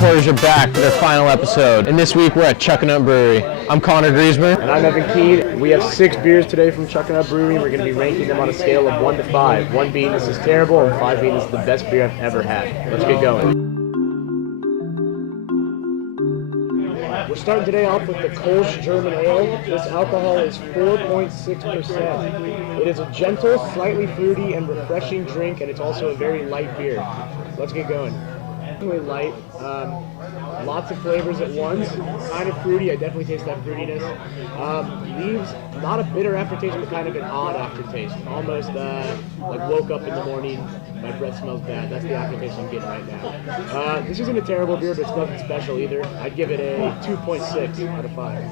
Reporters are back for their final episode, and this week we're at Chuckanut Brewery. I'm Connor Griezmer. And I'm Evan Keene. We have 6 beers today from Chuckanut Brewery. We're going to be ranking them on a scale of 1 to 5. 1 being this is terrible, and 5 being this is the best beer I've ever had. Let's get going. We're starting today off with the Kolsch German Ale. This alcohol is 4.6%. It is a gentle, slightly fruity, and refreshing drink, and it's also a very light beer. Let's get going. Really light, lots of flavors at once, kind of fruity. I definitely taste that fruitiness. Leaves not a bitter aftertaste, but kind of an odd aftertaste. Almost like woke up in the morning, my breath smells bad. That's the aftertaste I'm getting right now. This isn't a terrible beer, but it's nothing special either. I'd give it a 2.6 out of 5.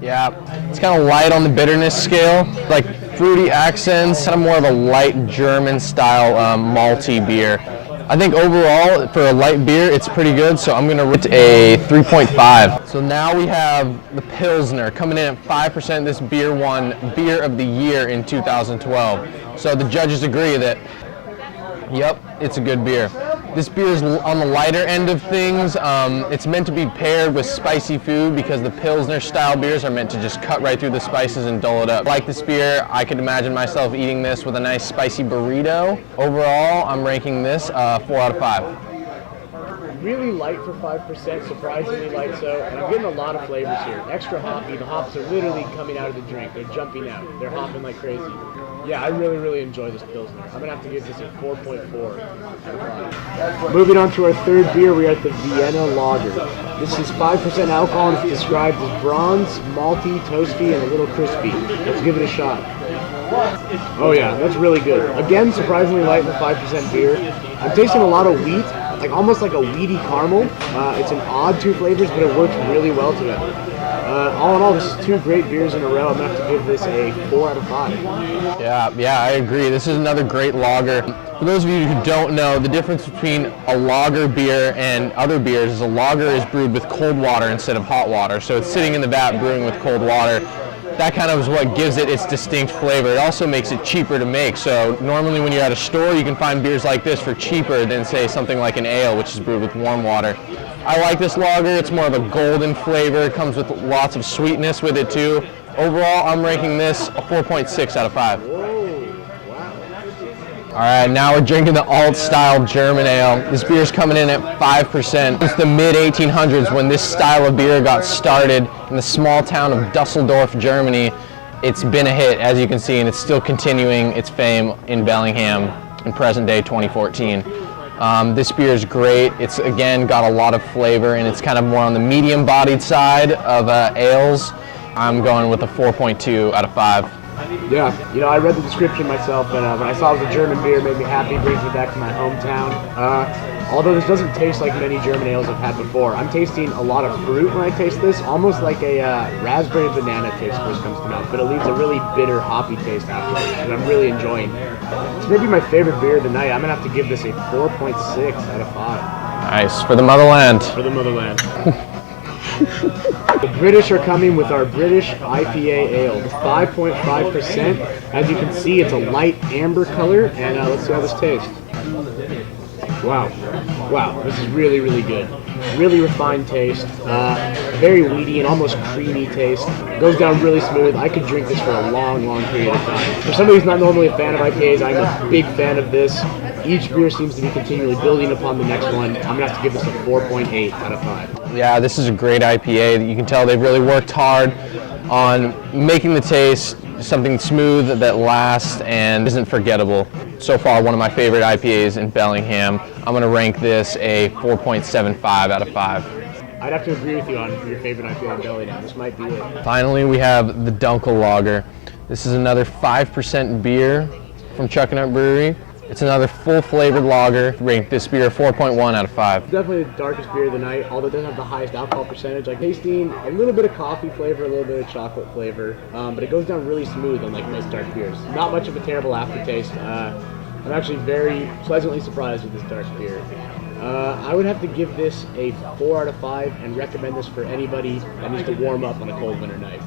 Yeah, it's kind of light on the bitterness scale, like fruity accents, kind of more of a light German style malty beer. I think overall, for a light beer, it's pretty good, so I'm going to rate a 3.5. So now we have the Pilsner coming in at 5%. This beer won Beer of the Year in 2012. So the judges agree that, yep, it's a good beer. This beer is on the lighter end of things. It's meant to be paired with spicy food because the Pilsner style beers are meant to just cut right through the spices and dull it up. I like this beer. I could imagine myself eating this with a nice spicy burrito. Overall, I'm ranking this 4 out of 5. Really light for 5%, surprisingly light so, and I'm getting a lot of flavors here. Extra hoppy, the hops are literally coming out of the drink. They're jumping out. They're hopping like crazy. Yeah, I really enjoy this Pilsner. I'm going to have to give this a 4.4 out of 5. Moving on to our third beer, we're at the Vienna Lager. This is 5% alcohol and it's described as bronze, malty, toasty, and a little crispy. Let's give it a shot. Oh yeah, that's really good. Again, surprisingly light for 5% beer. I'm tasting a lot of wheat, like almost like a weedy caramel. It's an odd 2 flavors, but it works really well together. All in all, this is 2 great beers in a row. I'm going to have to give this a 4 out of 5. Yeah, I agree. This is another great lager. For those of you who don't know, the difference between a lager beer and other beers is a lager is brewed with cold water instead of hot water. So it's sitting in the vat brewing with cold water. That kind of is what gives it its distinct flavor. It also makes it cheaper to make. So normally when you're at a store, you can find beers like this for cheaper than, say, something like an ale, which is brewed with warm water. I like this lager. It's more of a golden flavor. It comes with lots of sweetness with it too. Overall, I'm ranking this a 4.6 out of 5. All right, now we're drinking the alt-style German ale. This beer is coming in at 5%. Since the mid-1800s, when this style of beer got started in the small town of Dusseldorf, Germany, it's been a hit, as you can see, and it's still continuing its fame in Bellingham in present-day 2014. This beer is great. It's, again, got a lot of flavor, and it's kind of more on the medium-bodied side of ales. I'm going with a 4.2 out of 5. Yeah, you know, I read the description myself, but when I saw it was a German beer, it made me happy, brings me back to my hometown. Although this doesn't taste like many German ales I've had before. I'm tasting a lot of fruit when I taste this, almost like a raspberry banana taste first comes to mouth, but it leaves a really bitter, hoppy taste afterwards, and I'm really enjoying it. It's maybe my favorite beer of the night. I'm going to have to give this a 4.6 out of 5. Nice, for the motherland. For the motherland. The British are coming with our British IPA ale. It's 5.5%. As you can see, it's a light amber color, and let's see how this tastes. Wow, this is really good. Really refined taste, very weedy and almost creamy taste. Goes down really smooth. I could drink this for a long period of time. For somebody who's not normally a fan of IPAs, I'm a big fan of this. Each beer seems to be continually building upon the next one. I'm going to have to give this a 4.8 out of 5. Yeah, this is a great IPA. You can tell they've really worked hard on making the taste something smooth that lasts and isn't forgettable. So far, one of my favorite IPAs in Bellingham. I'm going to rank this a 4.75 out of 5. I'd have to agree with you on your favorite IPA in Bellingham. This might be it. Finally, we have the Dunkel Lager. This is another 5% beer from Chuckanut Brewery. It's another full-flavored lager. Rank this beer a 4.1 out of 5. Definitely the darkest beer of the night, although it doesn't have the highest alcohol percentage. Like tasting a little bit of coffee flavor, a little bit of chocolate flavor, but it goes down really smooth unlike most dark beers. Not much of a terrible aftertaste. I'm actually very pleasantly surprised with this dark beer. I would have to give this a 4 out of 5 and recommend this for anybody that needs to warm up on a cold winter night.